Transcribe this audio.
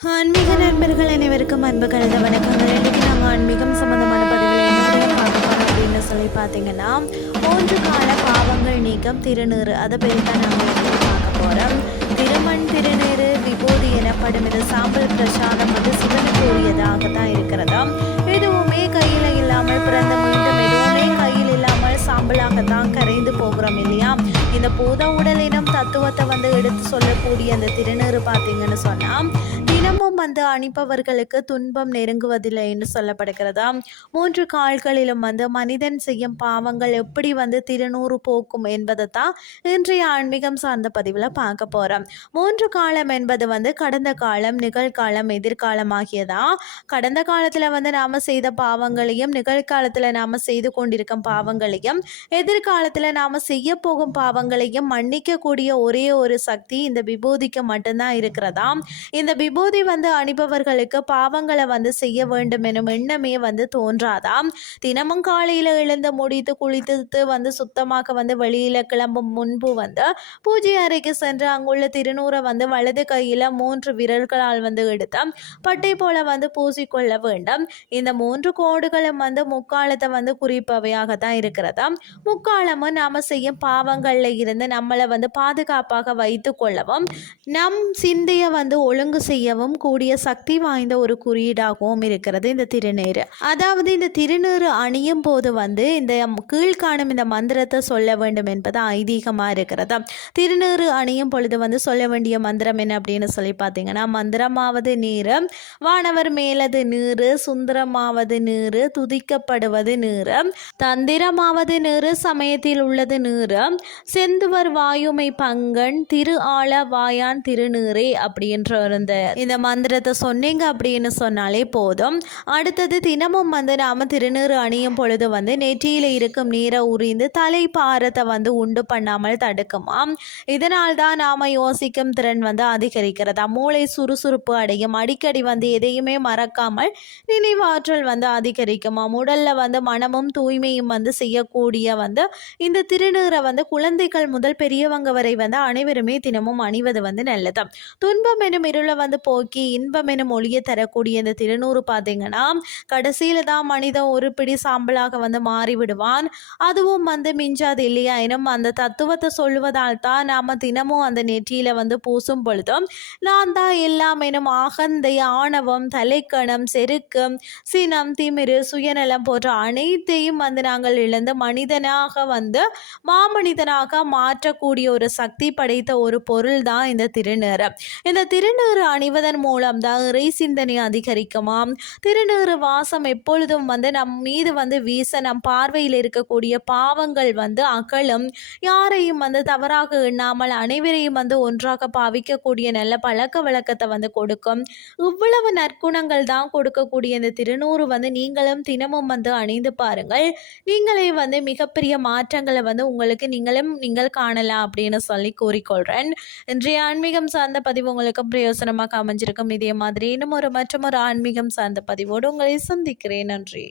ஆன்மீக நண்பர்கள் அனைவருக்கும் அன்பு கலந்த வணக்கங்கள். இன்றைக்கி நம்ம ஆன்மீகம் சம்பந்தமான பதிவில் என்ன பார்க்க அப்படின்னு சொல்லி பார்த்தீங்கன்னா மூன்று கால பாவங்கள் நீக்கம் திருநீறு அதை பற்றி தான் நாங்கள் பார்க்க போகிறோம் திருமண் திருநீறு விபூதி எனப்படும் இது சாம்பல் பிரசாதம் வந்து சிவனுக்கு உரியதாக தான் இருக்கிறதா? எதுவுமே கையில் இல்லாமல் பிறந்த மீண்டும் எதுவுமே கையில் இல்லாமல் சாம்பலாக தான் கரைந்து போகிறோம் இல்லையா? இந்த பூத உடலினம் தத்துவத்தை வந்து எடுத்து சொல்லக்கூடிய அந்த திருநீறு பார்த்தீங்கன்னு சொன்னால் தினமும் வந்து அணிப்பவர்களுக்கு துன்பம் நெருங்குவதில்லை என்று சொல்லப்படுகிறதா? மூன்று கால்களிலும் வந்து மனிதன் செய்யும் பாவங்கள் எப்படி வந்து திருநூறு போக்கும் என்பதை தான் இன்றைய ஆன்மீகம் சார்ந்த பதிவில் பார்க்க போகிறோம் மூன்று காலம் என்பது வந்து கடந்த காலம் நிகழ்காலம் எதிர்காலம் ஆகியதா? கடந்த காலத்தில் வந்து நாம் செய்த பாவங்களையும் நிகழ்காலத்தில் நாம் செய்து கொண்டிருக்கும் பாவங்களையும் எதிர்காலத்தில் நாம் செய்ய போகும் பாவங்களையும் மன்னிக்கக்கூடிய ஒரே ஒரு சக்தி இந்த விபூதிக்கு மட்டும்தான் இருக்கிறதா? இந்த விபூதி வந்து அணிபவர்களுக்கு பாவங்களை வந்து செய்ய வேண்டும் எனும் எண்ணமே வந்து தோன்றாதாம். தினமும் காலையில் எழுந்து முடித்து குளித்து வந்து சுத்தமாக வந்து வெளியில் கிளம்பும் முன்பு வந்து பூஜை அறைக்கு சென்று அங்குள்ள திருநூறை வந்து வலது கையில் மூன்று விரல்களால் வந்து எடுத்து பட்டை போல வந்து பூசிக்கொள்ள வேண்டும். இந்த மூன்று கோடுகளும் வந்து முக்காலத்தை வந்து குறிப்பவையாக தான் இருக்கிறதா முக்காலமும் நாம் செய்யும் பாவங்களில் இருந்து நம்மளை வந்து பாதுகாப்பாக வைத்து கொள்ளவும் நம் சிந்தையை வந்து ஒழுங்கு செய்யவும் கூடிய சக்தி வாய்ந்த ஒரு குறியீடாகவும் இருக்கிறது இந்த திருநீறு அதாவது இந்த திருநீறு அணியும் போது வந்து இந்த கீழ்காணும் இந்த மந்திரத்தை சொல்ல வேண்டும் என்பது ஐதீகமாக இருக்கிறது. திருநீறு அணியும் பொழுது வந்து சொல்ல வேண்டிய மந்திரம் என்ன அப்படின்னு சொல்லி பார்த்தீங்கன்னா மந்திரமாவது நீரு வானவர் மேலது நீர் சுந்தரமாவது நீர் துதிக்கப்படுவது நீர் தந்திரமாவது நீர் சமயத்தில் உள்ளது நீர் செந்துவர் வாயுமை பங்கன் திரு ஆள வாயான் திருநீரே அப்படின்ற இந்த இந்த மந்திரத்தை சொன்னீங்க அப்படின்னு சொன்னாலே போதும். அடுத்தது தினமும் வந்து நாம் திருநீறு அணியும் பொழுது வந்து நெற்றியில் இருக்கும் நீரை உறிந்து தலை பாரத்தை வந்து உண்டு பண்ணாமல் தடுக்குமாம். இதனால் தான் நாம் யோசிக்கும் திறன் வந்து அதிகரிக்கிறதா. மூளை சுறுசுறுப்பு அடையும். அடிக்கடி வந்து எதையுமே மறக்காமல் நினைவாற்றல் வந்து அதிகரிக்குமாம். உடலில் வந்து மனமும் தூய்மையும் வந்து செய்யக்கூடிய வந்து இந்த திருநீரை வந்து குழந்தைகள் முதல் பெரியவங்க வரை வந்து அனைவருமே தினமும் அணிவது வந்து நல்லது. துன்பம் எனும் இருளை வந்து போக்கி இன்பம் எனும் ஒளியை தரக்கூடிய இந்த திருநூறு பார்த்தீங்கன்னா கடைசியில் தான் மனிதன் ஒரு பிடி சாம்பலாக வந்து மாறிவிடுவான். அதுவும் வந்து மிஞ்சாது இல்லையா? எனும் அந்த தத்துவத்தை சொல்லுவதால் தான் நாம் தினமும் அந்த நெற்றியில் வந்து பூசும் பொழுதும் நான் தான் எல்லாம் எனும் ஆகந்தை ஆணவம் தலைக்கணம் செருக்கம் சினம் திமிரு சுயநலம் போன்ற அனைத்தையும் வந்து நாங்கள் இழந்து மனிதனாக வந்து மாமனிதனாக மாற்றக்கூடிய ஒரு சக்தி படைத்த ஒரு பொருள் தான் இந்த திருநீறு இந்த திருநீறு அணிவதன் மூலம் தான் இறை சிந்தனை அதிகரிக்குமாம். திருநீறு வாசம் எப்பொழுதும் வந்து நம் மீது வந்து வீச நம் பார்வையில் இருக்கக்கூடிய பாவங்கள் வந்து அகலும். யாரையும் வந்து தவறாக எண்ணாமல் அனைவரையும் வந்து ஒன்றாக பாவிக்கக்கூடிய நல்ல பழக்க வழக்கத்தை வந்து கொடுக்கும். இவ்வளவு நற்குணங்கள் தான் கொடுக்கக்கூடிய இந்த திருநூறு வந்து நீங்களும் தினமும் வந்து அணிந்து பாருங்கள். நீங்களே வந்து மிகப்பெரிய மாற்றங்களை வந்து உங்களுக்கு நீங்களும் நீங்கள் காணலாம் அப்படின்னு சொல்லி கூறிக்கொள்கிறேன் இன்றைய ஆன்மீகம் சார்ந்த பதிவு உங்களுக்கு பிரயோசனமாக அமைஞ்சிருக்கும் இதே மாதிரி இன்னும் ஒரு மற்றும் ஒரு ஆன்மீகம் சார்ந்த பதிவோடு உங்களை சந்திக்கிறேன். நன்றி.